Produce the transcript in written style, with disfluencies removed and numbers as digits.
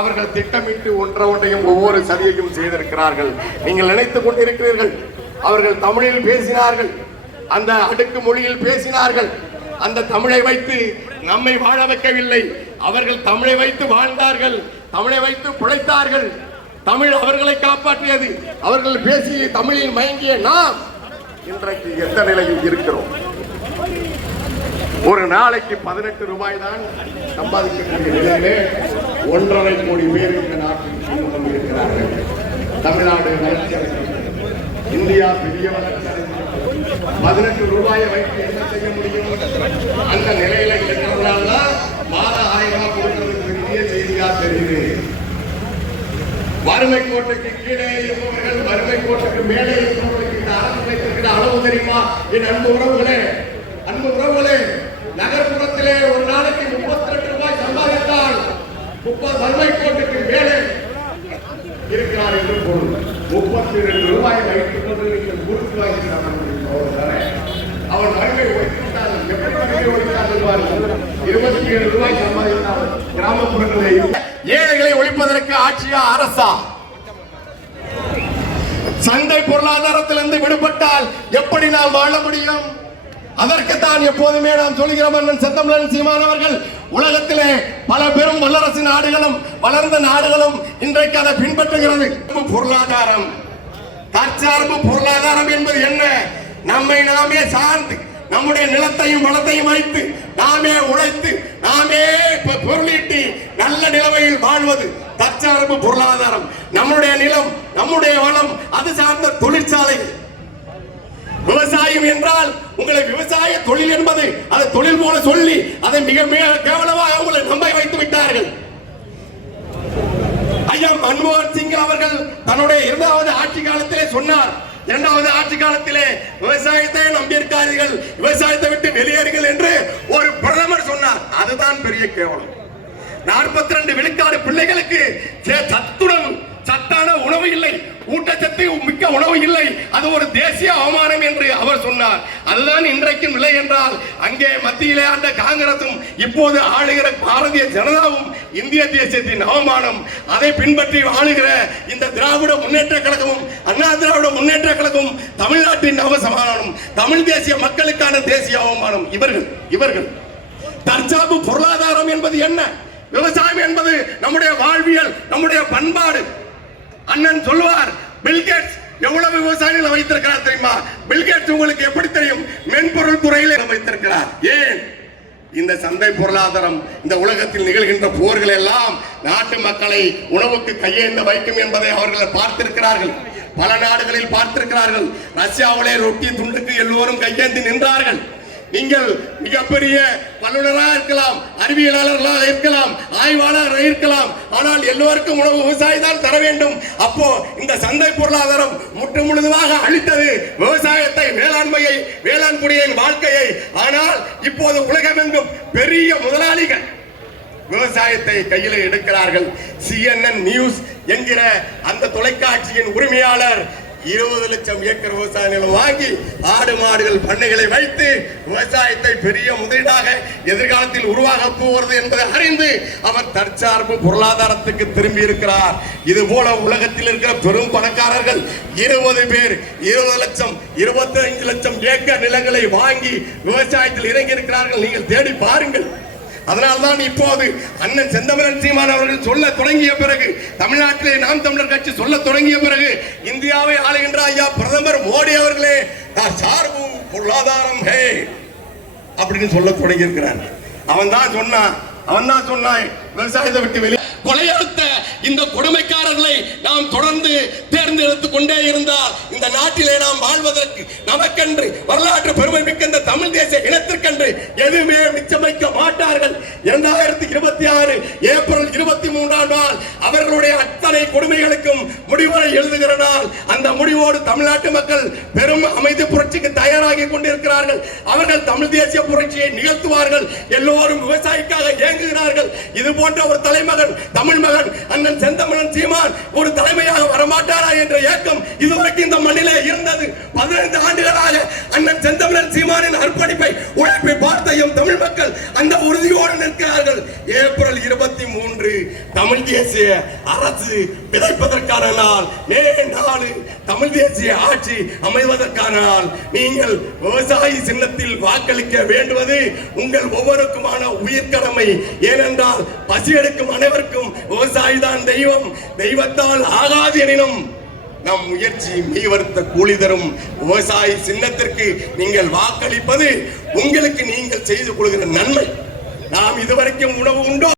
அவர்கள் திட்டமிட்டு ஒன்றையும் ஒவ்வொரு சதியையும் செய்திருக்கிறார்கள். நீங்கள் நினைத்துக் கொண்டிருக்கிறீர்கள் அவர்கள் தமிழில் பேசினார்கள், அந்த அடுக்கு மொழியில் பேசினார்கள். அந்த தமிழை வைத்து நம்மை வாழ வைக்கவில்லை. அவர்கள் தமிழை வைத்து வாழ்ந்தார்கள், தமிழை வைத்து பிழைத்தார்கள். தமிழ் அவர்களை காப்பாற்றியது. அவர்கள் பேசிய தமிழில் மயங்கிய நாம் இன்றைக்கு எந்த நிலையில் இருக்கிறோம்? ஒரு நாளைக்கு 18 ரூபாய் தான் சம்பாதிக்கக்கூடிய நிலையிலே 1.5 கோடி பேர் இந்த நாட்டில் இருக்கிறார்கள். தமிழ்நாடு வளர்ச்சி அடைகிறது, இந்தியா பெரிய வளர்ச்சி அடைகிறது. 18 ரூபாயை வைத்து என்ன செய்ய முடியும்? அந்த நிலையில இருக்கிறதுனால்தான் மாத 1000 ரூபாய் கொடுக்கிறது பெரிய செய்தியா தெரியுது. வறுமை கோட்டுக்கு கீழே இருப்பவர்கள், வறுமை கோட்டுக்கு மேலே இருப்பவர்களுக்கு இந்த அரசு வைத்திருக்கிற அளவு தெரியுமா? என் அன்பு உறவுகளே, நகர்ப்புறத்திலே ஒரு நாளைக்கு 32 ரூபாய் சம்பாதித்தால் 30 வறுமை கோட்டுக்கு மேலே இருக்கிறார் என்று பொருள். 32 ரூபாய் வைத்துக் கொண்டு நீங்கள் குறுக்கு வாங்கி அவன் வறுமை ஒழித்தால் எப்படி வறுமை ஒழித்தால் 27 ரூபாய் சம்பாதித்தால் கிராமப்புறங்களில் ஏழைகளை ஒழிப்பதற்கு ஆட்சியா அரசா? சந்தை பொருளாதாரத்திலிருந்து விடுபட்டால் எப்படி நாம் வாழ முடியும்? அதற்குத்தான் எப்போதுமே நாம் சொல்கிறோம். அண்ணன் செந்தமிழன் சீமான் அவர்கள் உலகத்திலே பல பெரும் வல்லரசு நாடுகளும் வளர்ந்த நாடுகளும் இன்றைக்கு அதை பின்பற்றுகிறது. பொருளாதாரம், தற்சார்பு பொருளாதாரம் என்பது என்ன? நம்மை நாமே சார்ந்து, நம்முடைய நிலத்தையும் வளத்தையும் வைத்து நாமே உழைத்து நாமே பொருளீட்டி நல்ல நிலைமையில் வாழ்வது தற்சார்பு பொருளாதாரம். நம்முடைய நிலம், நம்முடைய வளம், அது சார்ந்த தொழிற்சாலை. விவசாயம் என்றால் உங்களை விவசாய தொழில் என்பது அதை தொழில் போல சொல்லி அதை மிக மிக கேவலமாக உங்களை நம்ப வைத்து விட்டார்கள். ஐயா மன்மோகன் சிங் அவர்கள் தன்னுடைய 2வது ஆட்சி காலத்திலே சொன்னார், 2வது ஆட்சி காலத்திலே விவசாயத்தை நம்பியிருக்காதீர்கள், விவசாயத்தை விட்டு வெளியேறுங்கள் என்று ஒரு பிரதமர் சொன்னார். அதுதான் பெரிய கேவலம். 42 விழுக்காடு பிள்ளைகளுக்கு சத்தான உணவு இல்லை, ஊட்டச்சத்து மிக்க உணவு இல்லை, அது ஒரு தேசிய அவமானம் என்று அவர் சொன்னார். அதுதான் இன்றைக்கும் நிலை என்றால் அங்கே மத்தியிலே ஆண்ட காங்கிரசும் இப்போது ஆளுகிற பாரதிய ஜனதாவும் இந்திய தேசியத்தின் அவமானம். அதை பின்பற்றி ஆளுகிற இந்த திராவிட முன்னேற்ற கழகமும் அண்ணா திராவிட முன்னேற்ற கழகமும் தமிழ்நாட்டின் அவசமானம், தமிழ் தேசிய மக்களுக்கான தேசிய அவமானம். இவர்கள் தற்சார்பு பொருளாதாரம் என்பது என்ன? விவசாயம் என்பது நம்முடைய வாழ்வியல், நம்முடைய பண்பாடு. அண்ணன் சொல்லுவார், பில்கேட்ஸ் எவ்வளவு விவசாயிகளை வைத்திருக்கிறார் தெரியுமா? பில்கேட்ஸ் உங்களுக்கு எப்படி தெரியும்? மென்பொருள் துறையில் வைத்திருக்கிறார். ஏன்? இந்த சந்தை பொருளாதாரம், இந்த உலகத்தில் நிகழ்கின்ற போர்கள் எல்லாம் நாட்டு மக்களை உணவுக்கு கையேந்த வைக்கும் என்பதை அவர்கள் பார்த்திருக்கிறார்கள். பல நாடுகளில் பார்த்திருக்கிறார்கள். ரஷ்யாவிலே ரொட்டி துண்டுக்கு எல்லோரும் கையேந்தி நின்றார்கள். நீங்கள் மிகப்பெரிய வல்லுநராக இருக்கலாம், அறிவியலாளர்களாக இருக்கலாம், ஆய்வாளராக இருக்கலாம், ஆனால் எல்லோருக்கும் உணவு விவசாயி தான் தர வேண்டும். அப்போ இந்த சந்தை பொருளாதாரம் முற்று முழுதுமாக அளித்தது விவசாயத்தை, வேளாண்மையை, வேளாண் குடியின் வாழ்க்கையை. ஆனால் இப்போது உலகமெங்கும் பெரிய முதலாளிகள் விவசாயத்தை கையில் எடுக்கிறார்கள். CNN நியூஸ் என்கிற அந்த தொலைக்காட்சியின் உரிமையாளர் 20 லட்சம் ஏக்கர் விவசாய நிலம் வாங்கி ஆடு மாடுகள் பண்ணைகளை வைத்து விவசாயத்தை பெரிய முதலீடாக எதிர்காலத்தில் உருவாக போகிறது என்பதை அறிந்து அவர் தற்சார்பு பொருளாதாரத்துக்கு திரும்பி இருக்கிறார். இது போல உலகத்தில் இருக்கிற பெரும் பணக்காரர்கள் 20 பேர் 20 லட்சம் 25 லட்சம் ஏக்கர் நிலங்களை வாங்கி விவசாயத்தில் இறங்கி இருக்கிறார்கள். நீங்கள் தேடி பாருங்கள். அதனால்தான் இப்போது அண்ணன் செந்தமிழன் சீமான் அவர்கள் சொல்ல தொடங்கிய பிறகு, தமிழ்நாட்டிலே நாம் தமிழர் கட்சி சொல்ல தொடங்கிய பிறகு, இந்தியாவை ஆளுகின்ற ஐயா பிரதமர் மோடி அவர்களே சார்பு பொருளாதாரம் ஹே அப்படின்னு சொல்ல தொடங்கி இருக்கிறார். அவன் தான் சொன்னான் விவசாயத்தை விட்டு வெளியே கொலையெடுத்த இந்த கொடுமைக்காரர்களை நாம் தொடர்ந்து தேர்ந்தெடுத்துக் கொண்டே இருந்தால் இந்த நாட்டிலே நாம் வாழ்வதற்கு நமக்கென்று வரலாற்று பெருமை மிக்க இந்த தமிழ் தேசிய இனத்திற்கென்று எதுவுமே மிச்சம் வைக்க மாட்டார்கள். 2026 ஏப்ரல் 23ஆம் நாள் அவர்களுடைய அத்தனை கொடுமைகளுக்கும் முடிவுரை எழுதுகிற நாள். அந்த முடிவோடு தமிழ்நாட்டு மக்கள் பெரும் அமைதி புரட்சிக்கு தயாராகி கொண்டிருக்கிறார்கள். அவர்கள் தமிழ் தேசிய புரட்சியை நிகழ்த்துவார்கள். எல்லோரும் விவசாயிக்காக இயங்குகிறார்கள். இது போன்ற ஒரு தலைமகன், தமிழ் மகன் அண்ணன் செந்தமிழன் சீமான் ஒரு தலைமையாக வரமாட்டாரா என்ற ஏக்கம் இதுவரைக்கும் இந்த மண்ணிலே இருந்தது. 15 ஆண்டுகளாக அண்ணன் செந்தமிழன் சீமானின் அர்ப்பணிப்பை, உழைப்பை பார்த்த தமிழ் மக்கள் அந்த உறுதியோடு நிற்கிறார்கள். ஏப்ரல் 23 தமிழ் தேசிய அரசு விதைப்பதற்கான நாள், மே 4 தமிழ் தேசிய ஆட்சி அமைவதற்கான நாள். நீங்கள் விவசாயி சின்னத்தில் வாக்களிக்க வேண்டுவது உங்கள் ஒவ்வொருக்குமான உயிர் கடமை. ஏனென்றால் பசி எடுக்கும் அனைவருக்கும் விவசாயி தான் தெய்வம். தெய்வத்தால் ஆகாது எனினும் நம் முயற்சி மெய் வருத்த கூலி தரும். விவசாயி சின்னத்திற்கு நீங்கள் வாக்களிப்பது உங்களுக்கு நீங்கள் செய்து கொள்கிற நன்மை. நாம் இதுவரைக்கும் உணவு உண்டோ?